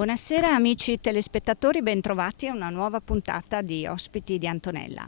Buonasera amici telespettatori, bentrovati a una nuova puntata di Ospiti di Antonella.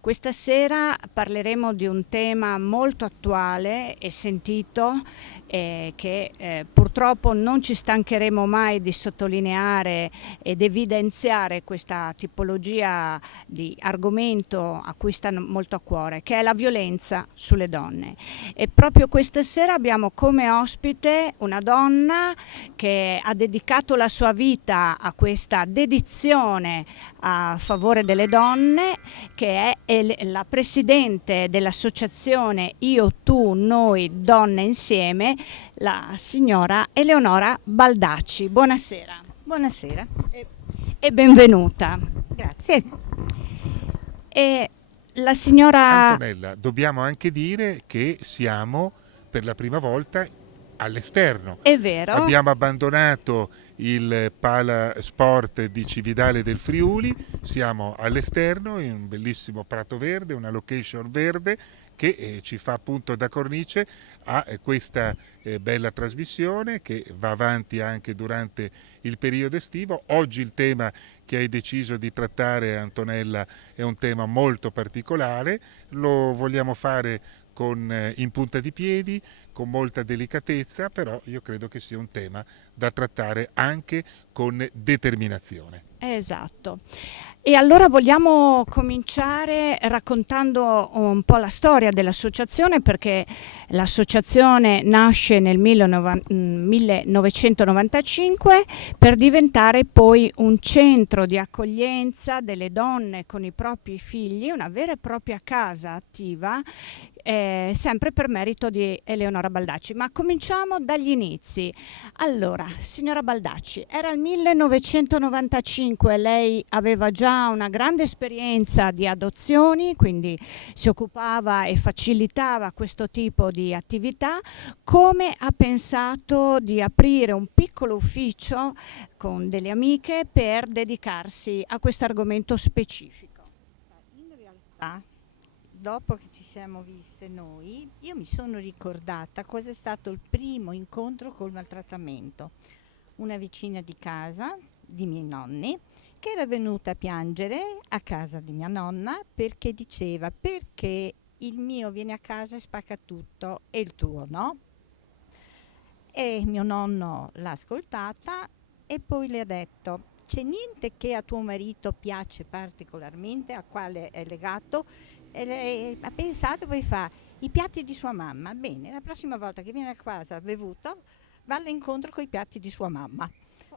Questa sera parleremo di un tema molto attuale e sentito che purtroppo non ci stancheremo mai di sottolineare ed evidenziare questa tipologia di argomento a cui sta molto a cuore, che è la violenza sulle donne. E proprio questa sera abbiamo come ospite una donna che ha dedicato la sua vita a questa dedizione a favore delle donne, che è la presidente dell'associazione Io, Tu, Noi, Donne Insieme, la signora Eleonora Baldacci. Buonasera. Buonasera. E benvenuta. Grazie. E la signora Antonella, dobbiamo anche dire che siamo per la prima volta all'esterno. È vero. Abbiamo abbandonato il Palasport di Cividale del Friuli, siamo all'esterno in un bellissimo prato verde, una location verde che ci fa appunto da cornice a questa bella trasmissione che va avanti anche durante il periodo estivo. Oggi il tema che hai deciso di trattare, Antonella, è un tema molto particolare, lo vogliamo fare in punta di piedi, con molta delicatezza, però io credo che sia un tema da trattare anche con determinazione. Esatto. E allora vogliamo cominciare raccontando un po' la storia dell'associazione, perché l'associazione nasce nel 1995 per diventare poi un centro di accoglienza delle donne con i propri figli, una vera e propria casa attiva, sempre per merito di Eleonora Baldacci. Ma cominciamo dagli inizi. Allora, signora Baldacci, era il 1995, lei aveva già una grande esperienza di adozioni, quindi si occupava e facilitava questo tipo di attività. Come ha pensato di aprire un piccolo ufficio con delle amiche per dedicarsi a questo argomento specifico? In realtà, dopo che ci siamo viste noi, io mi sono ricordata cosa è stato il primo incontro col maltrattamento. Una vicina di casa, di miei nonni, che era venuta a piangere a casa di mia nonna perché diceva: perché il mio viene a casa e spacca tutto e il tuo no? E mio nonno l'ha ascoltata e poi le ha detto: c'è niente che a tuo marito piace particolarmente, a quale è legato? E lei ha pensato e poi fa: i piatti di sua mamma. Bene, la prossima volta che viene a casa bevuto, va all'incontro con i piatti di sua mamma.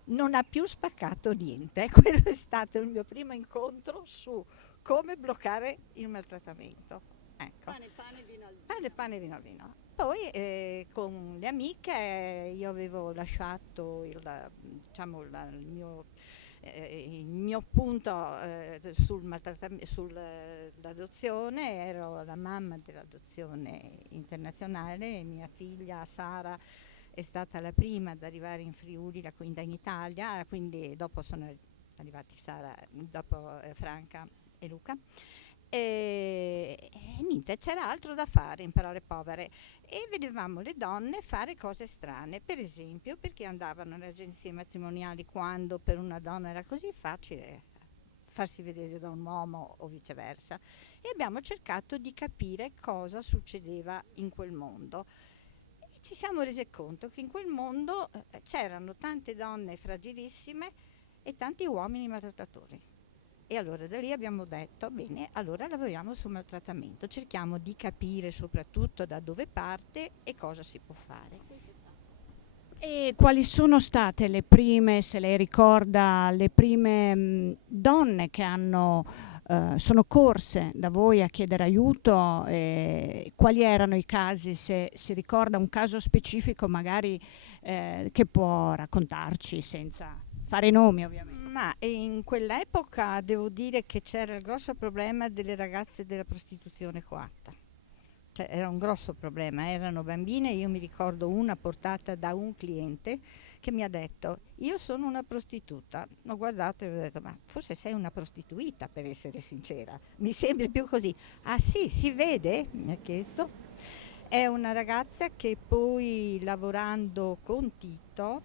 Non ha più spaccato niente. Quello è stato il mio primo incontro su come bloccare il maltrattamento. Ecco. Pane, vino al vino. Pane, vino al vino. Poi con le amiche io avevo lasciato il mio punto sull'adozione. Ero la mamma dell'adozione internazionale. Mia figlia Sara è stata la prima ad arrivare in Friuli, la quinta in Italia, quindi dopo sono arrivati Franca e Luca. E niente, c'era altro da fare in parole povere, e vedevamo le donne fare cose strane, per esempio perché andavano alle agenzie matrimoniali quando per una donna era così facile farsi vedere da un uomo o viceversa, e abbiamo cercato di capire cosa succedeva in quel mondo. E ci siamo resi conto che in quel mondo c'erano tante donne fragilissime e tanti uomini maltrattatori. E allora da lì abbiamo detto: bene, allora lavoriamo sul maltrattamento, cerchiamo di capire soprattutto da dove parte e cosa si può fare. E quali sono state le prime, se lei ricorda, le prime donne che sono corse da voi a chiedere aiuto? Quali erano i casi, se si ricorda un caso specifico magari che può raccontarci senza fare nomi ovviamente? Ma in quell'epoca devo dire che c'era il grosso problema delle ragazze della prostituzione coatta. Cioè, era un grosso problema, erano bambine. Io mi ricordo una portata da un cliente che mi ha detto: io sono una prostituta. L'ho guardata e ho detto: ma forse sei una prostituita, per essere sincera, mi sembri più così. Ah sì, si vede? Mi ha chiesto. È una ragazza che poi, lavorando con Tito,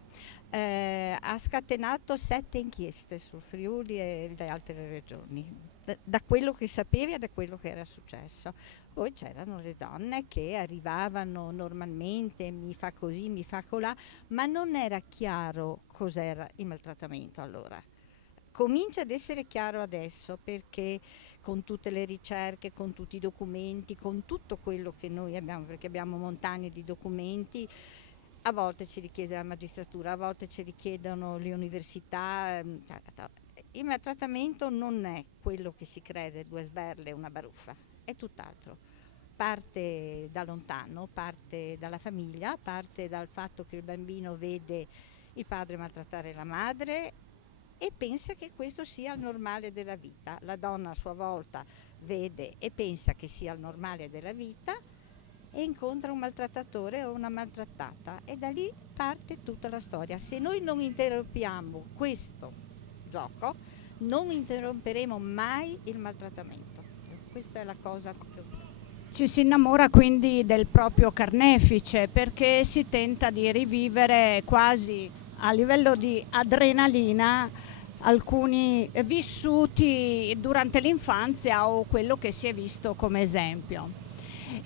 ha scatenato 7 inchieste sul Friuli e le altre regioni, da quello che sapevi e da quello che era successo. Poi c'erano le donne che arrivavano normalmente, mi fa così, mi fa colà, ma non era chiaro cos'era il maltrattamento allora. Comincia ad essere chiaro adesso, perché con tutte le ricerche, con tutti i documenti, con tutto quello che noi abbiamo, perché abbiamo montagne di documenti, a volte ci richiede la magistratura, a volte ci richiedono le università. Il maltrattamento non è quello che si crede, 2 sberle e una baruffa, è tutt'altro. Parte da lontano, parte dalla famiglia, parte dal fatto che il bambino vede il padre maltrattare la madre e pensa che questo sia il normale della vita. La donna a sua volta vede e pensa che sia il normale della vita e incontra un maltrattatore o una maltrattata, e da lì parte tutta la storia. Se noi non interrompiamo questo gioco, non interromperemo mai il maltrattamento. Questa è la cosa più. Ci si innamora quindi del proprio carnefice, perché si tenta di rivivere quasi a livello di adrenalina alcuni vissuti durante l'infanzia o quello che si è visto come esempio.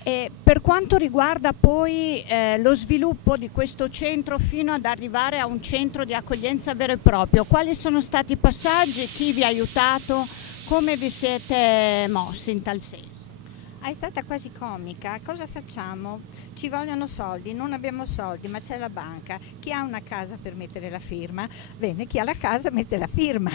E per quanto riguarda poi lo sviluppo di questo centro fino ad arrivare a un centro di accoglienza vero e proprio, quali sono stati i passaggi, chi vi ha aiutato, come vi siete mossi in tal senso? È stata quasi comica. Cosa facciamo? Ci vogliono soldi, non abbiamo soldi, ma c'è la banca. Chi ha una casa per mettere la firma? Bene, chi ha la casa mette la firma.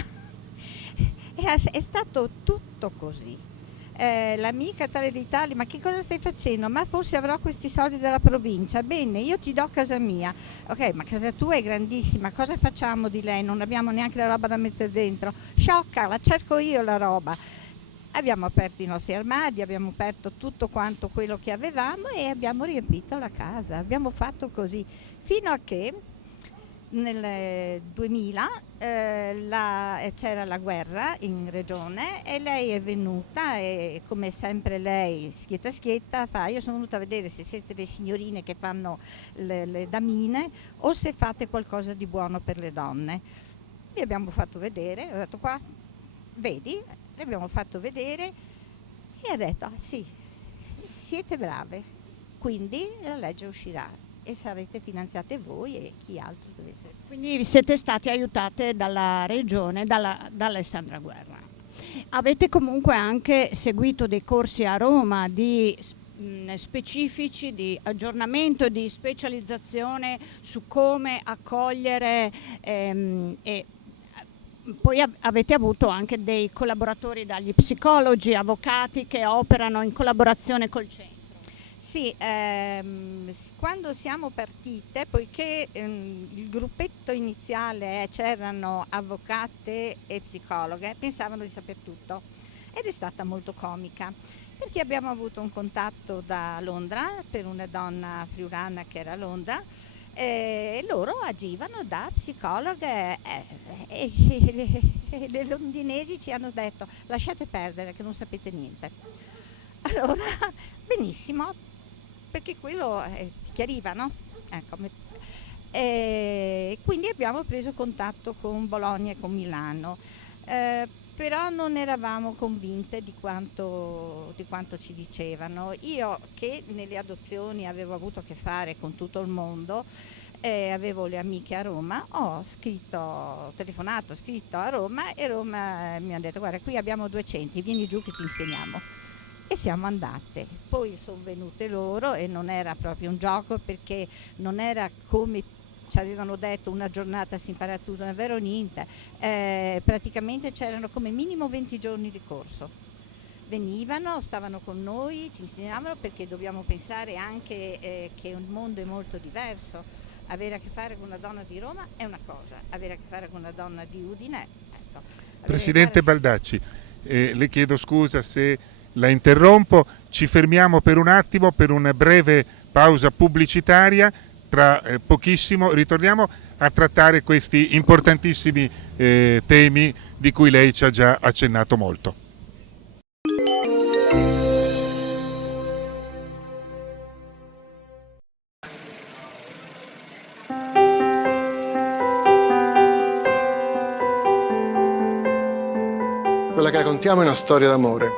È stato tutto così. L'amica tale di tale, ma che cosa stai facendo? Ma forse avrò questi soldi dalla provincia. Bene, io ti do casa mia. Ok, ma casa tua è grandissima, cosa facciamo di lei? Non abbiamo neanche la roba da mettere dentro. Sciocca, la cerco io la roba. Abbiamo aperto i nostri armadi, abbiamo aperto tutto quanto quello che avevamo e abbiamo riempito la casa. Abbiamo fatto così fino a che nel 2000 c'era la guerra in regione e lei è venuta e, come sempre lei, schietta, fa: io sono venuta a vedere se siete le signorine che fanno le damine o se fate qualcosa di buono per le donne. Gli abbiamo fatto vedere, ho detto: qua, vedi? Le abbiamo fatto vedere e ha detto: ah, sì, siete brave, quindi la legge uscirà e sarete finanziate voi e chi altro deve essere. Quindi vi siete state aiutate dalla regione, da Alessandra Guerra. Avete comunque anche seguito dei corsi a Roma di specifici di aggiornamento e di specializzazione su come accogliere e poi avete avuto anche dei collaboratori, dagli psicologi, avvocati che operano in collaborazione col centro. Sì, quando siamo partite, poiché il gruppetto iniziale c'erano avvocate e psicologhe, pensavano di saper tutto ed è stata molto comica, perché abbiamo avuto un contatto da Londra per una donna friulana che era a Londra, e loro agivano da psicologhe e le londinesi ci hanno detto: lasciate perdere che non sapete niente. Allora, benissimo, perché quello ti chiariva, no? Ecco, quindi abbiamo preso contatto con Bologna e con Milano, però non eravamo convinte di quanto ci dicevano. Io, che nelle adozioni avevo avuto a che fare con tutto il mondo, avevo le amiche a Roma, ho telefonato, scritto a Roma e Roma mi ha detto: guarda, qui abbiamo 2 centri, vieni giù che ti insegniamo. E siamo andate. Poi sono venute loro e non era proprio un gioco, perché non era come ci avevano detto una giornata si impara tutto, non è vero niente. Praticamente c'erano come minimo 20 giorni di corso. Venivano, stavano con noi, ci insegnavano, perché dobbiamo pensare anche che il mondo è molto diverso. Avere a che fare con una donna di Roma è una cosa, avere a che fare con una donna di Udine, ecco. Presidente Baldacci, le chiedo scusa se la interrompo, ci fermiamo per un attimo per una breve pausa pubblicitaria, tra pochissimo ritorniamo a trattare questi importantissimi temi di cui lei ci ha già accennato molto. che raccontiamo è una storia d'amore.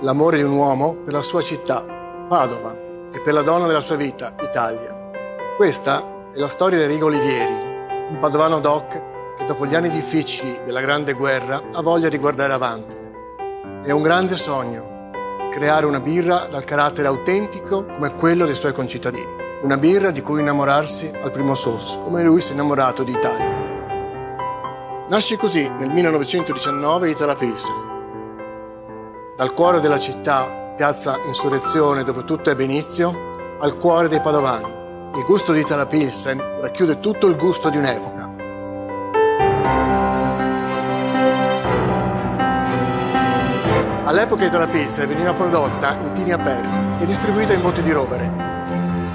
L'amore di un uomo per la sua città, Padova, e per la donna della sua vita, Italia. Questa è la storia di Enrico Olivieri, un padovano doc che dopo gli anni difficili della Grande Guerra ha voglia di guardare avanti. È un grande sogno, creare una birra dal carattere autentico come quello dei suoi concittadini. Una birra di cui innamorarsi al primo sorso, come lui si è innamorato di Italia. Nasce così nel 1919 Itala Pilsen. Dal cuore della città, piazza Insurrezione, dove tutto ebbe inizio, al cuore dei padovani. Il gusto di Itala Pilsen racchiude tutto il gusto di un'epoca. All'epoca Itala Pilsen veniva prodotta in tini aperti e distribuita in botti di rovere.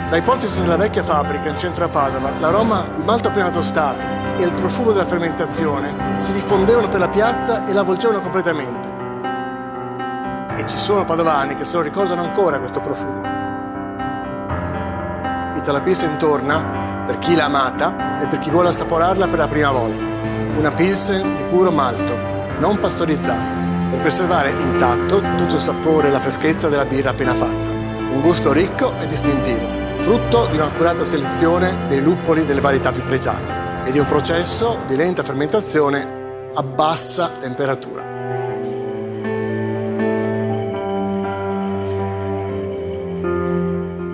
Dai portici della vecchia fabbrica in centro a Padova, l'aroma di malto appena tostato e il profumo della fermentazione si diffondevano per la piazza e la avvolgevano completamente. E ci sono padovani che se lo ricordano ancora questo profumo. Itala Pilsen torna per chi l'ha amata e per chi vuole assaporarla per la prima volta. Una Pilsen di puro malto, non pastorizzata, per preservare intatto tutto il sapore e la freschezza della birra appena fatta. Un gusto ricco e distintivo, frutto di un'accurata selezione dei luppoli delle varietà più pregiate e di un processo di lenta fermentazione a bassa temperatura.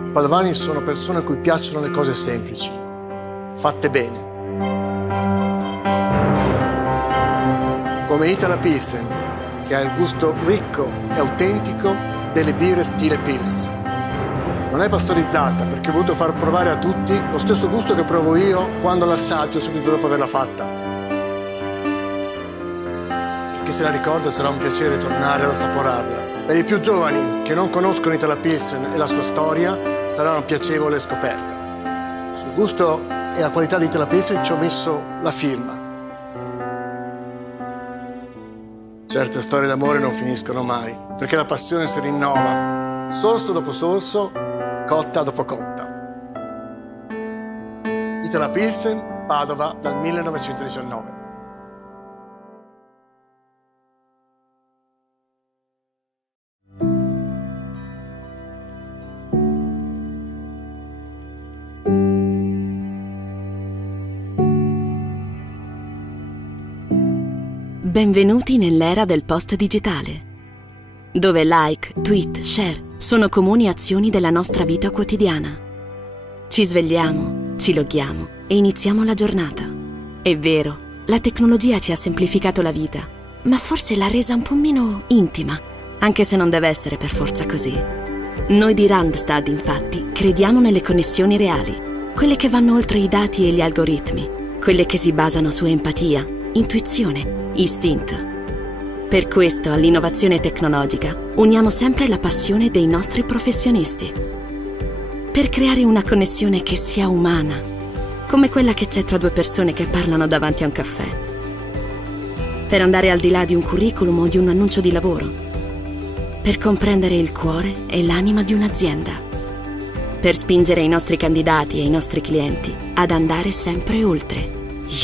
I padovani sono persone a cui piacciono le cose semplici, fatte bene. Come Itala Pilsen, che ha il gusto ricco e autentico delle birre stile Pils. Non è pastorizzata perché ho voluto far provare a tutti lo stesso gusto che provo io quando l'assaggio subito dopo averla fatta. Perché se la ricordo sarà un piacere tornare ad assaporarla. Per i più giovani che non conoscono Itala Pilsen e la sua storia sarà una piacevole scoperta. Sul gusto e la qualità di Itala Pilsen ci ho messo la firma. Certe storie d'amore non finiscono mai, perché la passione si rinnova, sorso dopo sorso, cotta dopo cotta. Itala Pilsen, Padova, dal 1919. Benvenuti nell'era del post digitale, dove like, tweet, share sono comuni azioni della nostra vita quotidiana. Ci svegliamo, ci loghiamo e iniziamo la giornata. È vero, la tecnologia ci ha semplificato la vita, ma forse l'ha resa un po' meno intima, anche se non deve essere per forza così. Noi di Randstad, infatti, crediamo nelle connessioni reali, quelle che vanno oltre i dati e gli algoritmi, quelle che si basano su empatia, intuizione, istinto. Per questo all'innovazione tecnologica uniamo sempre la passione dei nostri professionisti. Per creare una connessione che sia umana, come quella che c'è tra due persone che parlano davanti a un caffè. Per andare al di là di un curriculum o di un annuncio di lavoro. Per comprendere il cuore e l'anima di un'azienda. Per spingere i nostri candidati e i nostri clienti ad andare sempre oltre.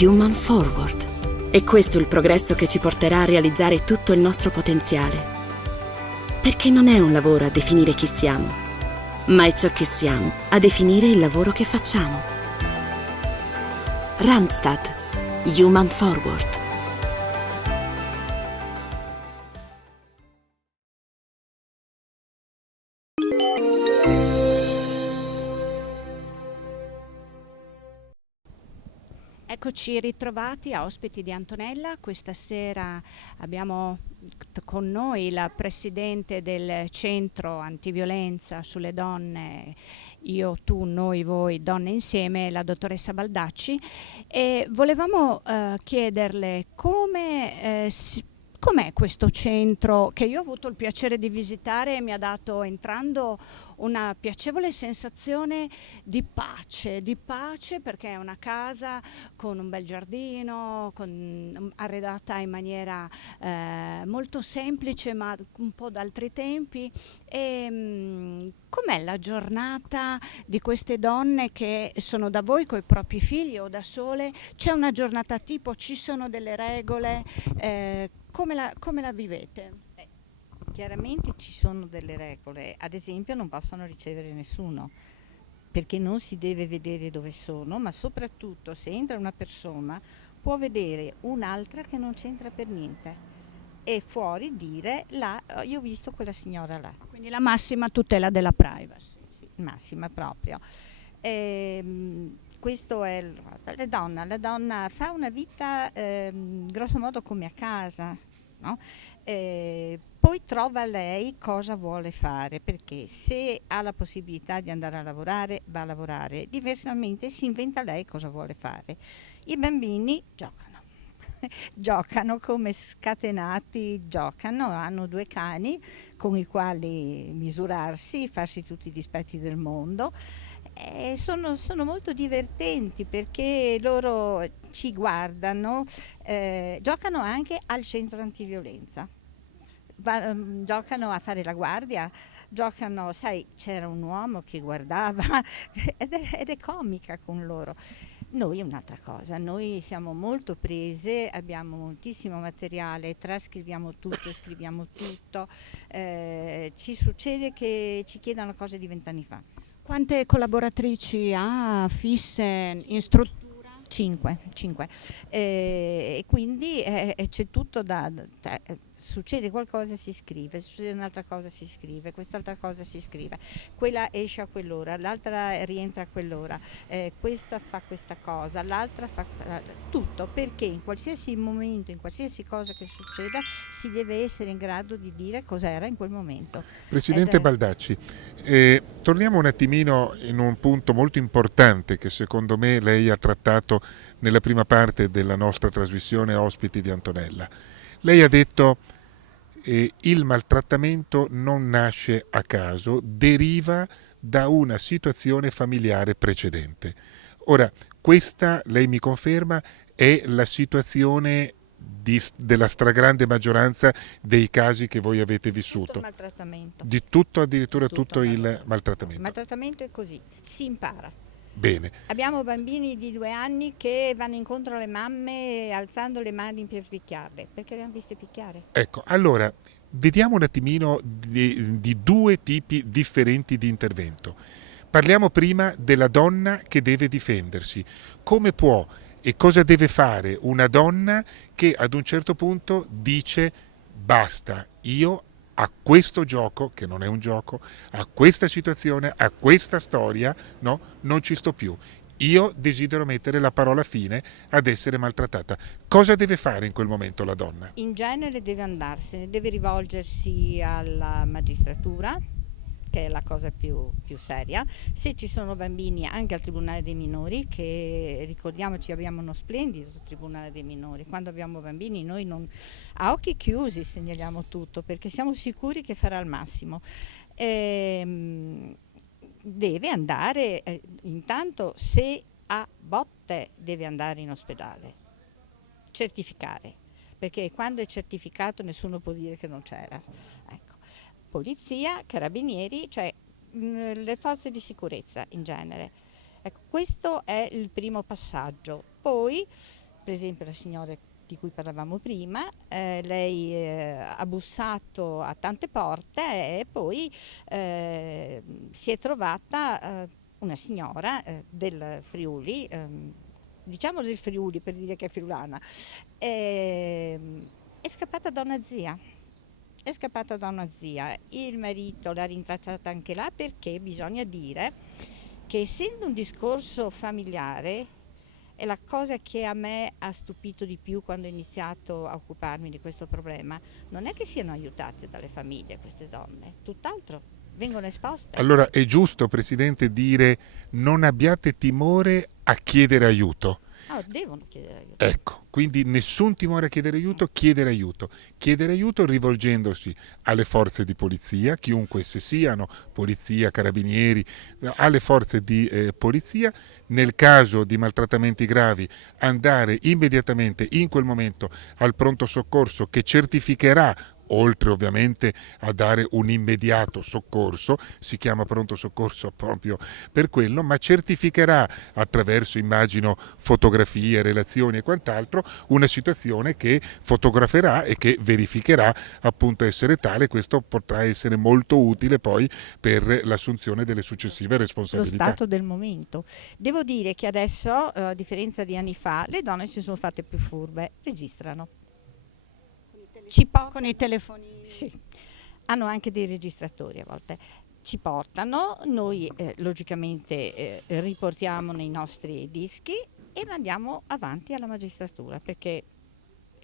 Human Forward. È questo il progresso che ci porterà a realizzare tutto il nostro potenziale. Perché non è un lavoro a definire chi siamo, ma è ciò che siamo a definire il lavoro che facciamo. Randstad, Human Forward. Eccoci ritrovati a Ospiti di Antonella. Questa sera abbiamo con noi la presidente del centro antiviolenza sulle donne, io, tu, noi, voi, donne insieme, la dottoressa Baldacci, e volevamo chiederle com'è questo centro che io ho avuto il piacere di visitare e mi ha dato, entrando, una piacevole sensazione di pace perché è una casa con un bel giardino, arredata in maniera molto semplice ma un po' d'altri tempi. E com'è la giornata di queste donne che sono da voi coi propri figli o da sole? C'è una giornata tipo, ci sono delle regole? come la vivete? Chiaramente ci sono delle regole, ad esempio non possono ricevere nessuno, perché non si deve vedere dove sono, ma soprattutto se entra una persona può vedere un'altra che non c'entra per niente e fuori dire io ho visto quella signora là. Quindi la massima tutela della privacy. Sì, massima proprio. Questo è la donna fa una vita grosso modo come a casa, no? Poi trova lei cosa vuole fare, perché se ha la possibilità di andare a lavorare, va a lavorare, diversamente si inventa lei cosa vuole fare. I bambini giocano come scatenati, hanno 2 cani con i quali misurarsi, farsi tutti i dispetti del mondo. Sono molto divertenti perché loro ci guardano, giocano anche al centro antiviolenza, giocano a fare la guardia, giocano, sai, c'era un uomo che guardava ed è comica con loro. Noi è un'altra cosa, noi siamo molto prese, abbiamo moltissimo materiale, trascriviamo tutto, scriviamo tutto, ci succede che ci chiedano cose di 20 anni fa. Quante collaboratrici ha fisse in struttura? 5. E quindi c'è tutto succede qualcosa si scrive, succede un'altra cosa si scrive, quest'altra cosa si scrive, quella esce a quell'ora, l'altra rientra a quell'ora, questa fa questa cosa, l'altra fa tutto, perché in qualsiasi momento, in qualsiasi cosa che succeda si deve essere in grado di dire cos'era in quel momento. Presidente Baldacci, torniamo un attimino in un punto molto importante che secondo me lei ha trattato nella prima parte della nostra trasmissione Ospiti di Antonella. Lei ha detto il maltrattamento non nasce a caso, deriva da una situazione familiare precedente. Ora, questa, lei mi conferma, è la situazione della stragrande maggioranza dei casi che voi avete vissuto? Tutto il maltrattamento. Di tutto, addirittura tutto il maltrattamento? Il maltrattamento è così, si impara. Bene. Abbiamo bambini di 2 anni che vanno incontro alle mamme alzando le mani per picchiarle, perché le hanno viste picchiare. Ecco, allora, vediamo un attimino di 2 tipi differenti di intervento. Parliamo prima della donna che deve difendersi. Come può e cosa deve fare una donna che ad un certo punto dice basta, io a questo gioco, che non è un gioco, a questa situazione, a questa storia, no, non ci sto più. Io desidero mettere la parola fine ad essere maltrattata. Cosa deve fare in quel momento la donna? In genere deve andarsene, deve rivolgersi alla magistratura, che è la cosa più seria. Se ci sono bambini, anche al Tribunale dei Minori, che ricordiamoci abbiamo uno splendido Tribunale dei Minori. Quando abbiamo bambini noi non, a occhi chiusi segnaliamo tutto, perché siamo sicuri che farà il massimo. Deve andare, intanto se ha botte deve andare in ospedale, certificare, perché quando è certificato nessuno può dire che non c'era. Ecco. Polizia, carabinieri, cioè le forze di sicurezza in genere. Ecco, questo è il primo passaggio. Poi, per esempio, la signora di cui parlavamo prima, lei ha bussato a tante porte e poi si è trovata una signora del Friuli, diciamo del Friuli per dire che è friulana, è scappata da una zia. È scappata da una zia, il marito l'ha rintracciata anche là, perché bisogna dire che essendo un discorso familiare è la cosa che a me ha stupito di più quando ho iniziato a occuparmi di questo problema, non è che siano aiutate dalle famiglie queste donne, tutt'altro, vengono esposte. Allora è giusto, Presidente, dire non abbiate timore a chiedere aiuto. Devono chiedere aiuto. Ecco, quindi nessun timore a chiedere aiuto rivolgendosi alle forze di polizia, chiunque esse siano, polizia, carabinieri, alle forze di polizia, nel caso di maltrattamenti gravi andare immediatamente in quel momento al pronto soccorso che certificherà oltre ovviamente a dare un immediato soccorso, si chiama pronto soccorso proprio per quello, ma certificherà attraverso, immagino, fotografie, relazioni e quant'altro, una situazione che fotograferà e che verificherà appunto essere tale. Questo potrà essere molto utile poi per l'assunzione delle successive Lo responsabilità. stato del momento. Devo dire che adesso, a differenza di anni fa, le donne si sono fatte più furbe, registrano. Con i telefonini. Sì, hanno anche dei registratori a volte. Ci portano, noi logicamente riportiamo nei nostri dischi e mandiamo avanti alla magistratura, perché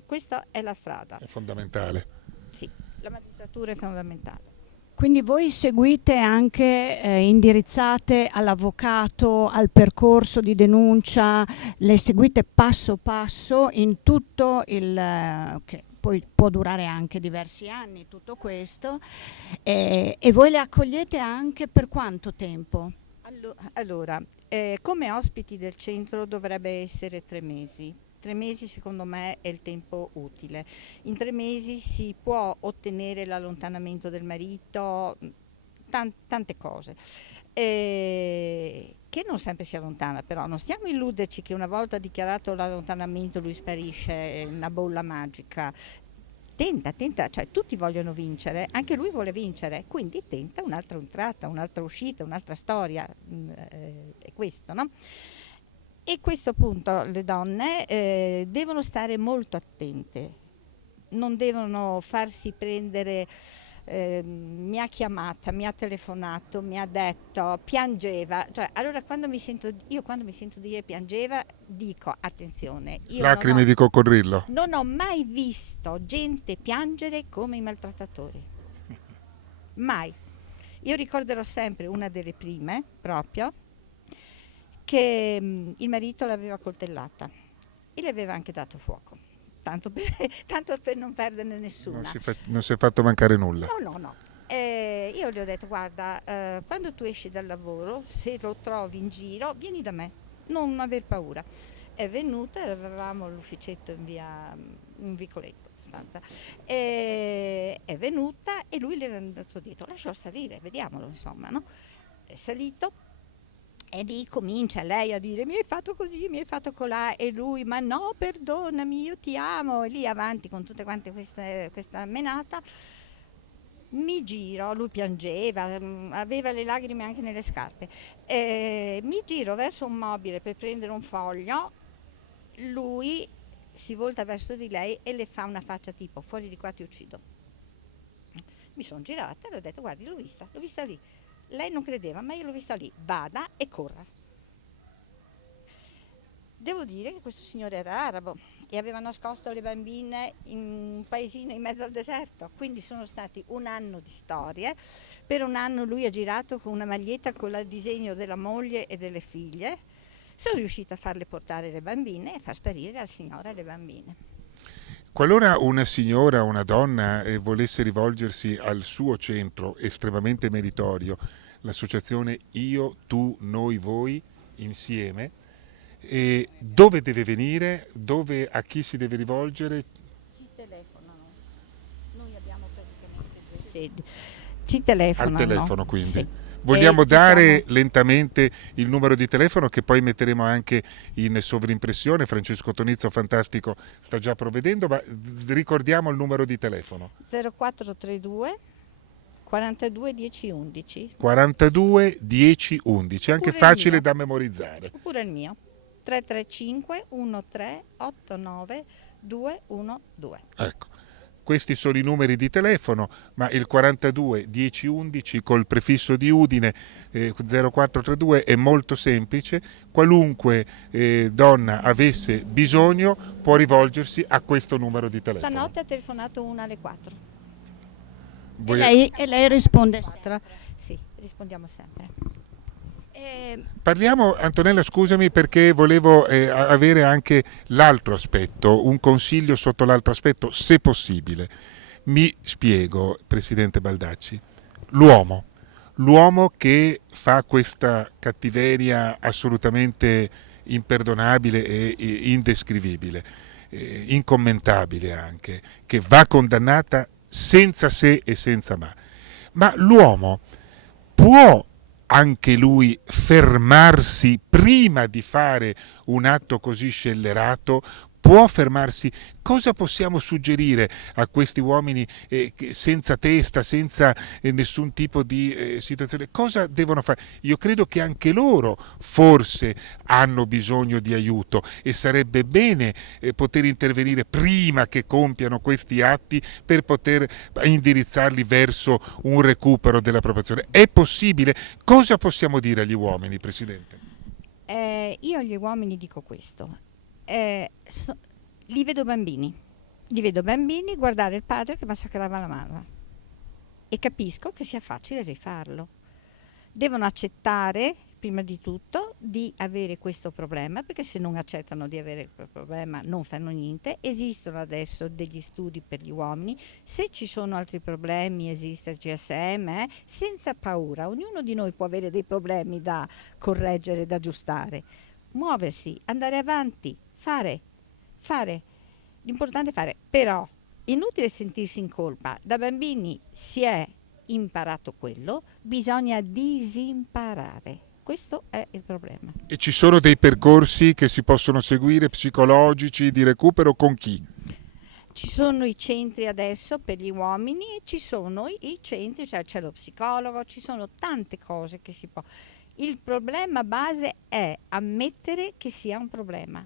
questa è la strada. È fondamentale. Sì, la magistratura è fondamentale. Quindi voi seguite anche, indirizzate all'avvocato, al percorso di denuncia, le seguite passo passo in tutto che poi può durare anche diversi anni tutto questo, e voi le accogliete anche per quanto tempo? Allora, come ospiti del centro dovrebbe essere 3 mesi. 3 mesi secondo me è il tempo utile. In 3 mesi si può ottenere l'allontanamento del marito, tante cose. Che non sempre si allontana, però non stiamo a illuderci che una volta dichiarato l'allontanamento lui sparisce, è una bolla magica. Tenta, cioè tutti vogliono vincere, anche lui vuole vincere, quindi tenta un'altra entrata, un'altra uscita, un'altra storia, è questo, no? E a questo punto le donne devono stare molto attente, non devono farsi prendere, mi ha chiamata, mi ha telefonato, mi ha detto, piangeva, cioè allora quando mi sento dire piangeva dico attenzione, io Lacrime di coccodrillo. non ho mai visto gente piangere come i maltrattatori, mai. Io ricorderò sempre una delle prime proprio, che il marito l'aveva coltellata e le aveva anche dato fuoco, tanto per non perderne nessuna. Non si è fatto mancare nulla. No. Io le ho detto guarda, quando tu esci dal lavoro, se lo trovi in giro, vieni da me, non aver paura. È venuta, avevamo l'ufficetto in Vicoletto, è venuta e lui le è andato dietro, lasciò salire, vediamolo insomma, no? È salito. E lì comincia lei a dire mi hai fatto così, mi hai fatto colà, e lui ma no perdonami, io ti amo, e lì avanti con tutte quante questa menata. Mi giro, lui piangeva, aveva le lacrime anche nelle scarpe, mi giro verso un mobile per prendere un foglio, lui si volta verso di lei e le fa una faccia tipo fuori di qua ti uccido. Mi sono girata e le ho detto guardi l'ho vista lì. Lei non credeva, ma io l'ho vista lì, vada e corra. Devo dire che questo signore era arabo e aveva nascosto le bambine in un paesino in mezzo al deserto, quindi sono stati 1 anno di storie. Per 1 anno lui ha girato con una maglietta con il disegno della moglie e delle figlie. Sono riuscita a farle portare le bambine e far sparire al signore le bambine. Qualora una signora, una donna volesse rivolgersi al suo centro estremamente meritorio, l'associazione Io, Tu, Noi, Voi, Insieme, dove deve venire? A chi si deve rivolgere? Ci telefonano, noi abbiamo praticamente 2 sedi, ci telefonano. Al telefono quindi? Sì. Vogliamo dare lentamente il numero di telefono che poi metteremo anche in sovrimpressione, Francesco Tonizzo fantastico sta già provvedendo, ma ricordiamo il numero di telefono. 0432 42 10 11. 42 10 11, anche Oppure facile da memorizzare. Oppure il mio, 335 1389 212. Ecco. Questi sono i numeri di telefono, ma il 42 10 11 col prefisso di Udine 0432 è molto semplice. Qualunque donna avesse bisogno può rivolgersi a questo numero di telefono. Stanotte ha telefonato una alle 4. E lei risponde sempre. Sì, rispondiamo sempre. Parliamo, Antonella, scusami, perché volevo avere anche l'altro aspetto, un consiglio sotto l'altro aspetto, se possibile. Mi spiego, Presidente Baldacci, l'uomo che fa questa cattiveria assolutamente imperdonabile e indescrivibile, incommentabile anche, che va condannata senza se e senza ma l'uomo può anche lui fermarsi prima di fare un atto così scellerato? Può fermarsi? Cosa possiamo suggerire a questi uomini senza testa, senza nessun tipo di situazione? Cosa devono fare? Io credo che anche loro forse hanno bisogno di aiuto e sarebbe bene poter intervenire prima che compiano questi atti per poter indirizzarli verso un recupero della propria. È possibile? Cosa possiamo dire agli uomini, Presidente? Io agli uomini dico questo. Li vedo bambini guardare il padre che massacrava la mamma e capisco che sia facile rifarlo. Devono accettare prima di tutto di avere questo problema, perché se non accettano di avere quel problema non fanno niente. Esistono adesso degli studi per gli uomini, se ci sono altri problemi esiste il GSM, senza paura. Ognuno di noi può avere dei problemi da correggere, da aggiustare, muoversi, andare avanti, fare. L'importante è fare, però inutile sentirsi in colpa. Da bambini si è imparato quello, bisogna disimparare. Questo è il problema. E ci sono dei percorsi che si possono seguire, psicologici, di recupero, con chi? Ci sono i centri adesso per gli uomini, ci sono i centri, cioè c'è lo psicologo, ci sono tante cose che si può. Il problema base è ammettere che sia un problema.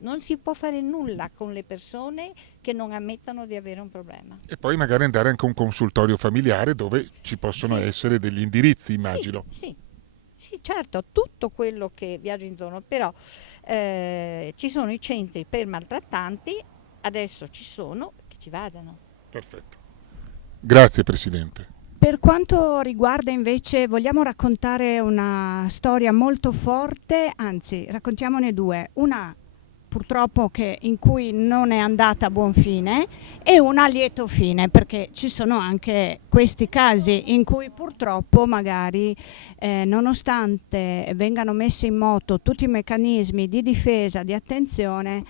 Non si può fare nulla con le persone che non ammettano di avere un problema. E poi magari andare anche a un consultorio familiare dove ci possono essere degli indirizzi, immagino. Sì, certo, tutto quello che viaggia intorno, però ci sono i centri per maltrattanti, adesso ci sono, che ci vadano. Perfetto. Grazie Presidente. Per quanto riguarda invece, vogliamo raccontare una storia molto forte, anzi raccontiamone due, una purtroppo in cui non è andata a buon fine e una a lieto fine, perché ci sono anche questi casi in cui purtroppo magari nonostante vengano messi in moto tutti i meccanismi di difesa, di attenzione,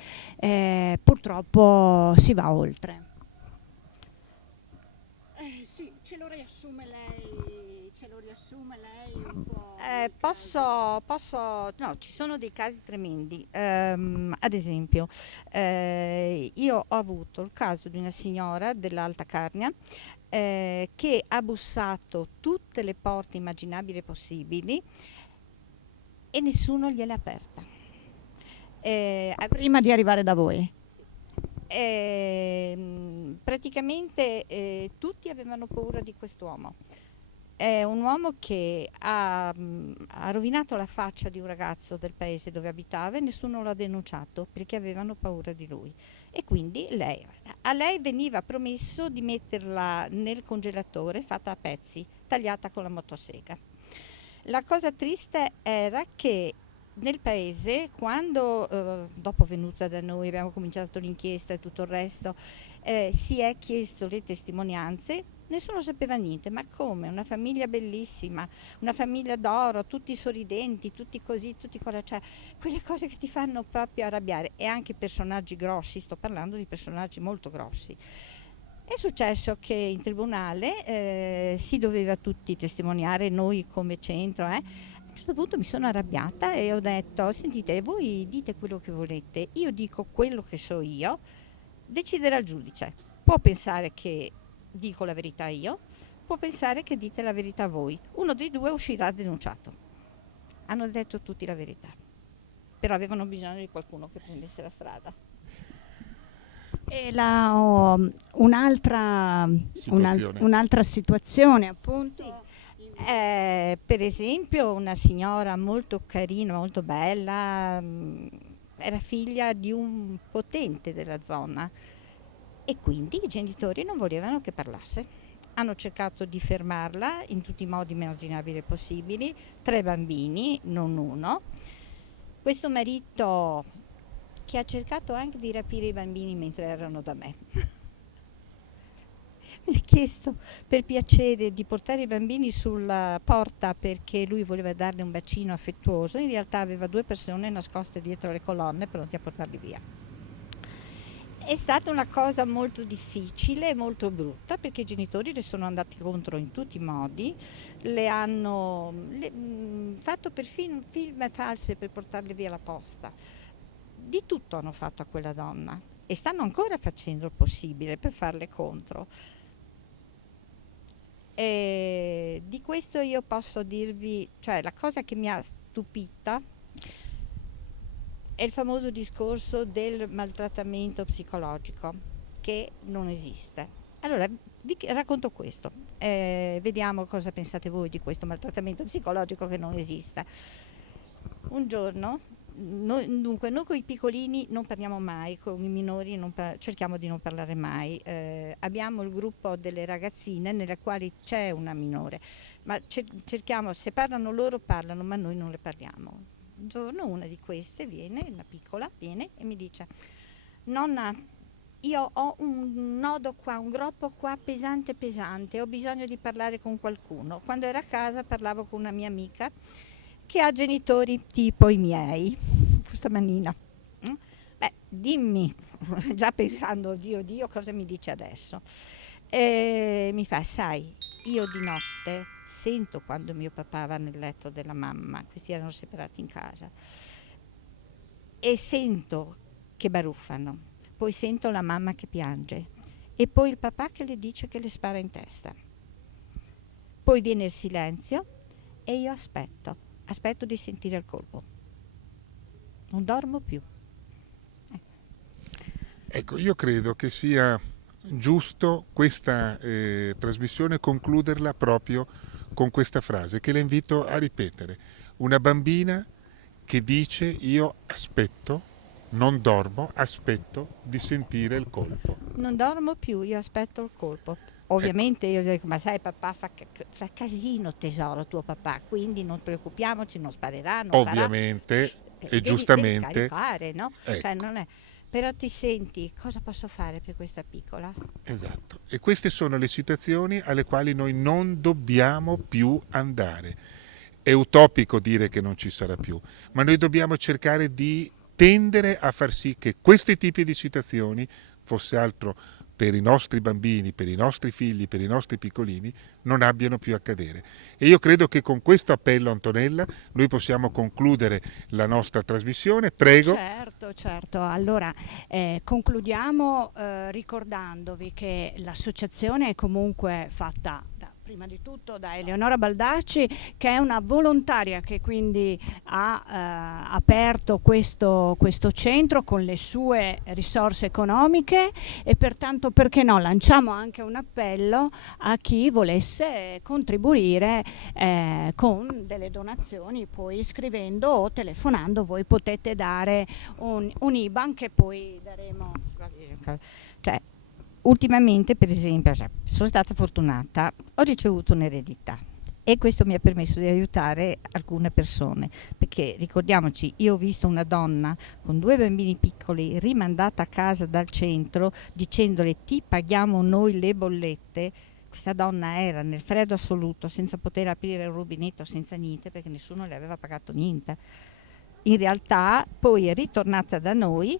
purtroppo si va oltre. Sì, ce lo riassume lei un po'? No, ci sono dei casi tremendi. Ad esempio, io ho avuto il caso di una signora dell'Alta Carnia che ha bussato tutte le porte immaginabili e possibili e nessuno gliel'ha aperta. Prima di arrivare da voi? Praticamente tutti avevano paura di quest'uomo. È un uomo che ha rovinato la faccia di un ragazzo del paese dove abitava e nessuno l'ha denunciato perché avevano paura di lui. E quindi a lei veniva promesso di metterla nel congelatore fatta a pezzi, tagliata con la motosega. La cosa triste era che nel paese, quando dopo venuta da noi abbiamo cominciato l'inchiesta e tutto il resto, si è chiesto le testimonianze, nessuno sapeva niente. Ma come? Una famiglia bellissima, una famiglia d'oro, tutti sorridenti, tutti così, tutti con la, cioè quelle cose che ti fanno proprio arrabbiare. E anche personaggi grossi, sto parlando di personaggi molto grossi. È successo che in tribunale si doveva tutti testimoniare, noi come centro, A un certo punto mi sono arrabbiata e ho detto: sentite, voi dite quello che volete, io dico quello che so io, deciderà il giudice. Può pensare che dico la verità io, può pensare che dite la verità voi. Uno dei due uscirà denunciato. Hanno detto tutti la verità, però avevano bisogno di qualcuno che prendesse la strada. E un'altra situazione appunto. Sì. Per esempio una signora molto carina, molto bella, era figlia di un potente della zona e quindi i genitori non volevano che parlasse. Hanno cercato di fermarla in tutti i modi immaginabili e possibili, 3 bambini, non uno. Questo marito che ha cercato anche di rapire i bambini mentre erano da me. Mi ha chiesto per piacere di portare i bambini sulla porta perché lui voleva darle un bacino affettuoso, in realtà aveva 2 persone nascoste dietro le colonne pronti a portarli via. È stata una cosa molto difficile e molto brutta, perché i genitori le sono andati contro in tutti i modi, le hanno fatto perfino film false per portarle via la posta. Di tutto hanno fatto a quella donna e stanno ancora facendo il possibile per farle contro. E di questo io posso dirvi, cioè la cosa che mi ha stupita è il famoso discorso del maltrattamento psicologico, che non esiste. Allora, vi racconto questo, vediamo cosa pensate voi di questo maltrattamento psicologico che non esista. Un giorno, noi con i piccolini non parliamo mai, con i minori cerchiamo di non parlare mai. Abbiamo il gruppo delle ragazzine nelle quali c'è una minore, ma cerchiamo, se parlano loro parlano, ma noi non le parliamo. Un giorno una di queste una piccola, viene e mi dice: nonna, io ho un nodo qua, un groppo qua pesante, ho bisogno di parlare con qualcuno. Quando ero a casa parlavo con una mia amica che ha genitori tipo i miei, questa manina. Beh, dimmi, già pensando, Dio, cosa mi dice adesso? E mi fa: sai, io di notte sento quando mio papà va nel letto della mamma, questi erano separati in casa, e sento che baruffano, poi sento la mamma che piange e poi il papà che le dice che le spara in testa. Poi viene il silenzio e io aspetto di sentire il colpo. Non dormo più. Ecco, io credo che sia giusto questa trasmissione concluderla proprio con questa frase, che la invito a ripetere. Una bambina che dice: io aspetto, non dormo, aspetto di sentire il colpo. Non dormo più, io aspetto il colpo. Ovviamente io dico: ma sai, papà fa casino tesoro tuo papà, quindi non preoccupiamoci, non sparerà, non Ovviamente, farà. e giustamente. Devi scaricare, no? Ecco. Cioè, non è... Però ti senti, cosa posso fare per questa piccola? Esatto. E queste sono le situazioni alle quali noi non dobbiamo più andare. È utopico dire che non ci sarà più, ma noi dobbiamo cercare di tendere a far sì che questi tipi di situazioni, fosse altro per i nostri bambini, per i nostri figli, per i nostri piccolini, non abbiano più a accadere. E io credo che con questo appello, Antonella, noi possiamo concludere la nostra trasmissione. Prego. Certo. Allora, concludiamo ricordandovi che l'associazione è comunque fatta prima di tutto da Eleonora Baldacci, che è una volontaria che quindi ha aperto questo centro con le sue risorse economiche, e pertanto, perché no, lanciamo anche un appello a chi volesse contribuire con delle donazioni, poi scrivendo o telefonando voi potete dare un IBAN che poi daremo. Cioè, ultimamente, per esempio, sono stata fortunata, ho ricevuto un'eredità e questo mi ha permesso di aiutare alcune persone, perché ricordiamoci, io ho visto una donna con 2 bambini piccoli rimandata a casa dal centro dicendole: ti paghiamo noi le bollette. Questa donna era nel freddo assoluto, senza poter aprire il rubinetto, senza niente, perché nessuno le aveva pagato niente. In realtà poi è ritornata da noi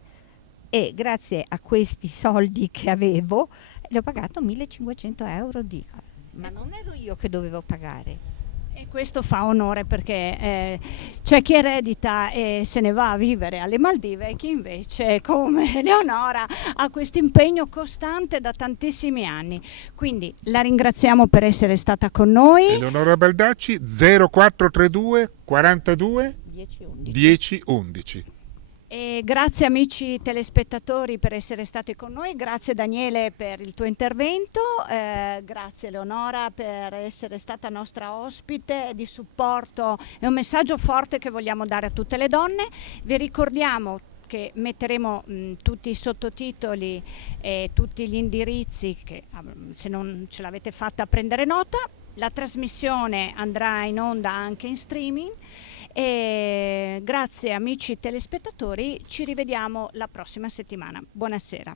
e grazie a questi soldi che avevo le ho pagato 1.500 euro ma non ero io che dovevo pagare. E questo fa onore, perché c'è chi eredita e se ne va a vivere alle Maldive, e chi invece, come Eleonora, ha questo impegno costante da tantissimi anni. Quindi la ringraziamo per essere stata con noi. Eleonora Baldacci, 0432 42 10-11. 10-11. E grazie amici telespettatori per essere stati con noi, grazie Daniele per il tuo intervento, grazie Eleonora per essere stata nostra ospite di supporto. È un messaggio forte che vogliamo dare a tutte le donne. Vi ricordiamo che metteremo tutti i sottotitoli e tutti gli indirizzi, che se non ce l'avete fatta prendere nota. La trasmissione andrà in onda anche in streaming. E grazie amici telespettatori, ci rivediamo la prossima settimana. Buonasera.